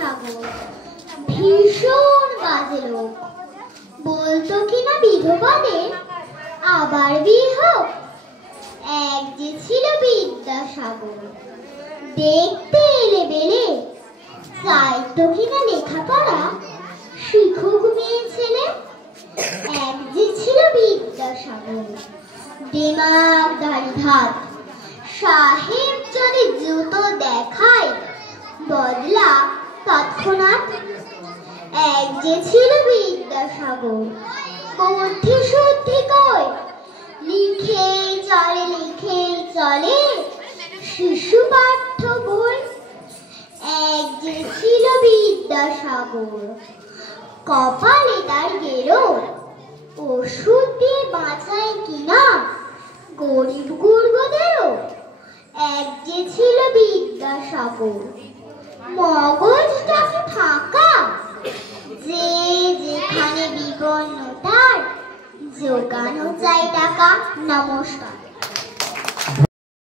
বিদ্যাসাগর ভীষণ বাজে লোক। বলতো কিনা বিধবাদের আবার বিয়ে হোক। এক যে ছিল বিদ্যাসাগর, দেখতে এলে বেলে, চাইতো কিনা লেখাপড়া শিখুক মেয়ে ছেলে। এক যে ছিল বিদ্যাসাগর, দিমাগ ধারি ধাত, সাহেব যদি জুতো দেখায় বদলা তৎক্ষণাৎ। এক যে ছিল বিদ্যাসাগর, বুদ্ধি শুদ্ধি কই, লিখেই চলে শিশু পাঠ্য বই। এক যে ছিল বিদ্যাসাগর, কপালে তার গেরো, ওষুধ দিয়ে বাঁচায় কিনা গরিব গুরগদেরও। এক যে ছিল বিদ্যাসাগর, মগজটাকে ফাঁকা, যে যেখানে বিপন্ন তার জোগানো চাই টাকা। নমস্কার।